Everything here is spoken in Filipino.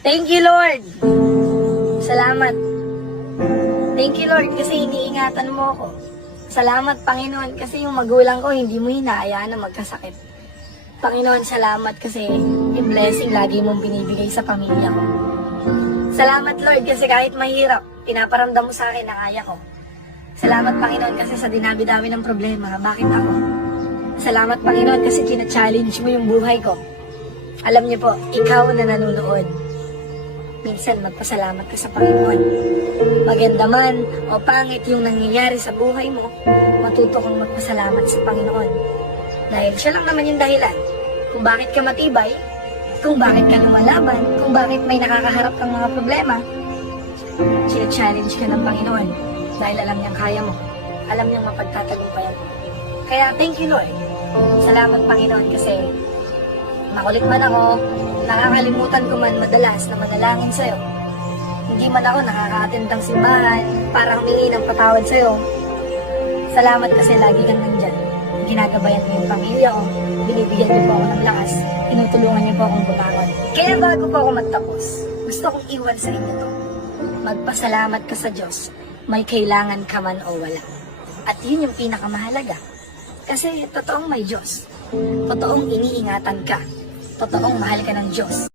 Thank you, Lord. Salamat. Thank you, Lord, kasi iniingatan mo ako. Salamat, Panginoon, kasi yung magulang ko hindi mo hinahayaan na magkasakit. Panginoon, salamat kasi yung blessing lagi mong binibigay sa pamilya ko. Salamat, Lord, kasi kahit mahirap, pinaparamdam mo sa akin na kaya ko. Salamat, Panginoon, kasi sa dinabi-dami ng problema, bakit ako? Salamat, Panginoon, kasi kina-challenge mo yung buhay ko. Alam niyo po, ikaw na nanonood. Minsan, magpasalamat ka sa Panginoon. Maganda man o pangit yung nangyayari sa buhay mo, matuto kang magpasalamat sa Panginoon. Dahil siya lang naman yung dahilan kung bakit ka matibay, kung bakit ka lumalaban, kung bakit may nakakaharap kang mga problema. Challenge ka ng Panginoon dahil alam niyang kaya mo. Alam niyang mapagtatagumpayan mo. Kaya thank you, Lord. Salamat, Panginoon, kasi makulit man ako, nakakalimutan ko man madalas na manalangin sa'yo. Hindi man ako nakaka-attend ng simbahan para humingi ng patawad sa'yo. Salamat kasi lagi kang nandyan. Ginagabayan mo yung pamilya ko, binibigyan niyo po ako ng lakas, tinutulungan niyo po akong bumangon. Kaya bago po ako magtapos, gusto kong iwan sa inyo to. Magpasalamat ka sa Diyos, may kailangan ka man o wala. At yun yung pinakamahalaga. Kasi totoong may Diyos. Totoong iniingatan ka. Totoong mahal ka ng Diyos.